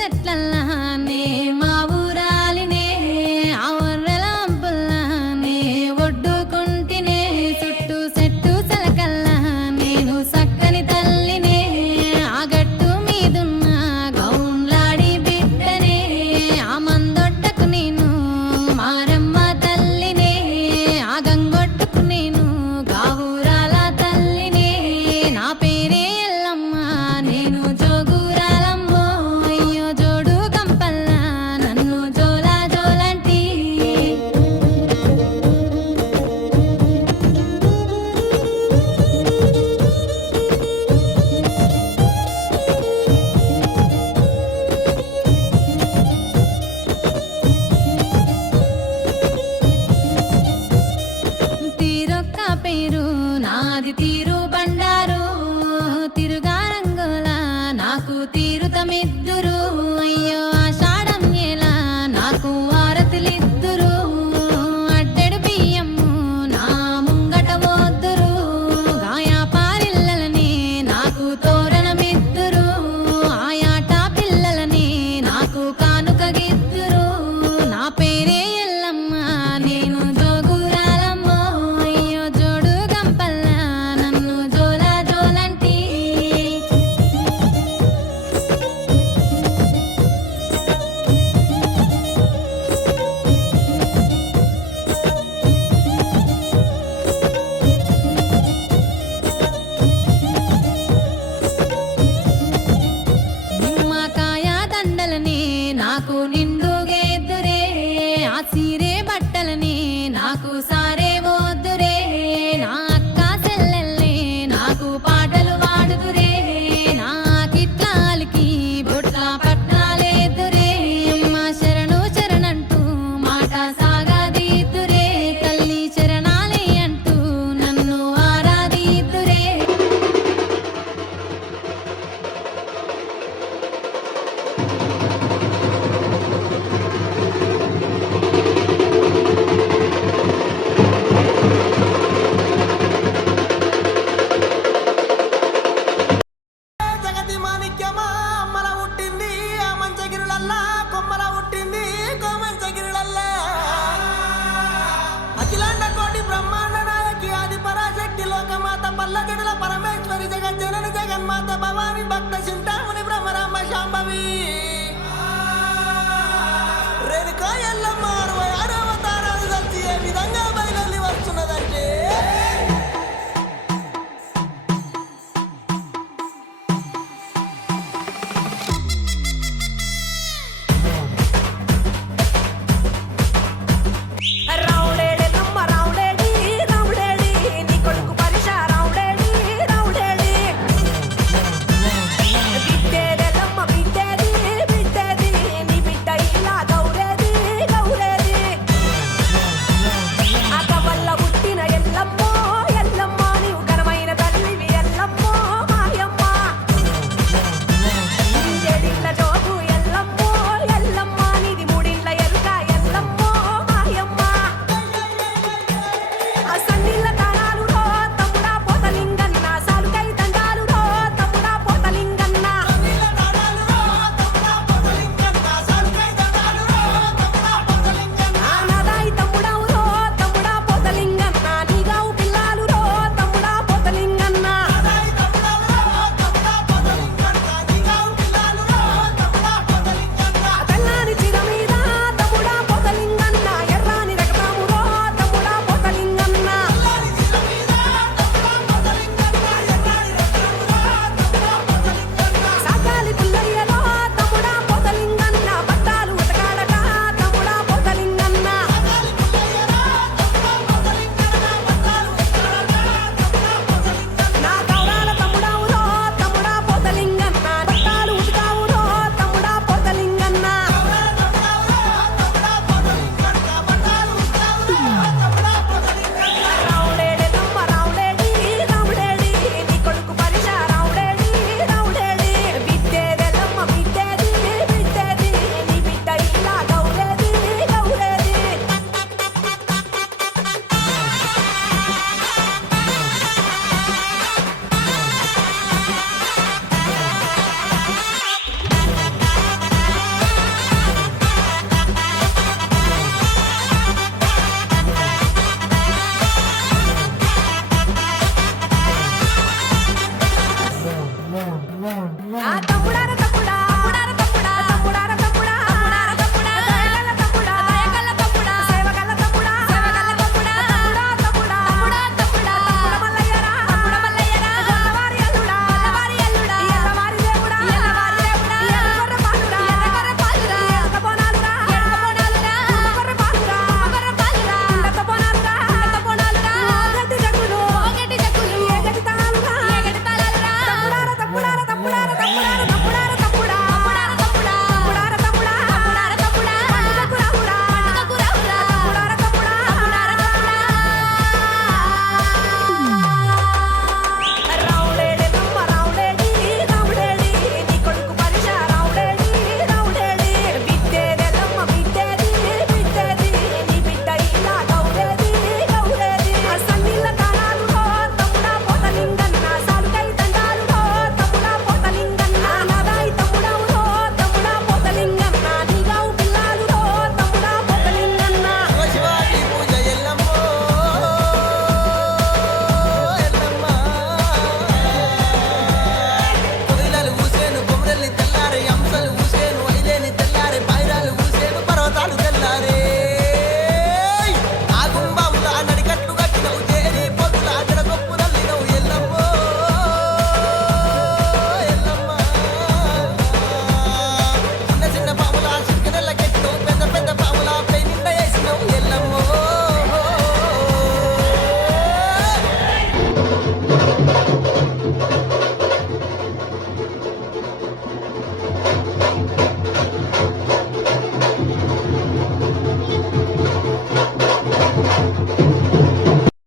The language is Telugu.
సెట్లల్లానే మా ఊరాలినే ఆ ఒర్రెలంపుల్లానే ఒడ్డుకుంటినే చుట్టూ సెట్టు సెలకల్లా నేను సక్కని తల్లినే ఆ గట్టు మీదున్న గౌన్లాడి బిడ్డనే ఆ మందొట్టకు నేను మారమ్మ తల్లినే ఆ గంగొట్టుకు నేను గావురాల తల్లినే నా పేరే ఎల్లమ్మ నేను జోగురాలమ్మో అయ్యో జోడు గంపల్లా నన్ను జోలా జోలంటి తీరొక్క పేరు నాది తీరు బండారు తిరుగా రంగుల నాకు తీరుతమిద్దురు అయ్యో ఆషాఢం ఎలా నాకు ఆరతులిద్దురు అడ్డెడు బియ్యము నా ముంగట పోద్దురు గాయా పారిల్లలని నాకు తోరణమిద్దురు ఆయాట పిల్లలని నాకు కానుకగిద్దురు నా పేరే ఎల్లమ్మ నేను జోగురాలమ్మో అయ్యో జోడు గంపల్లా నన్ను జోలా జోలంటి నిమ్మకాయ దండలని నాకు నిండుగేద్దురే ఆ సీరే బట్టలని నాకు సారే వద్దురే నా అక్క చెల్లెల్లే నాకు పాటలు వాడుదురే నా కిట్లాలకి బొట్ల పట్నాలేదురే అమ్మ శరణు శరణంటూ మాట సాగదీద్దురే తల్లి శరణాలే అంటూ నన్ను ఆరాధిద్దురే జగతి మాణిక్యమా అమ్మల పుట్టింది ఆ మంచగిరులల్లా కొమ్మల పుట్టింది కోమంచగిరులల్లా అఖిలాండ కోటి బ్రహ్మాండ నాయకి ఆది పరాశక్తి లోకమాత పల్లజడుల పరమేశ్వరి జగజ్జనని జగన్మాత భవాని భక్త చింతామణి బ్రహ్మరామ శాంభవి రేణుకా ఎల్లమ్మ 66 అవతారాలు కలిసి ఏ విధంగా బయలుదేరి వస్తున్నదంటే రౌడేడి నమ్మ రౌడేడి రౌడేడి నీ కొడుకు పరిష రౌడేడి రౌడేడి ఆ తమ్ముడా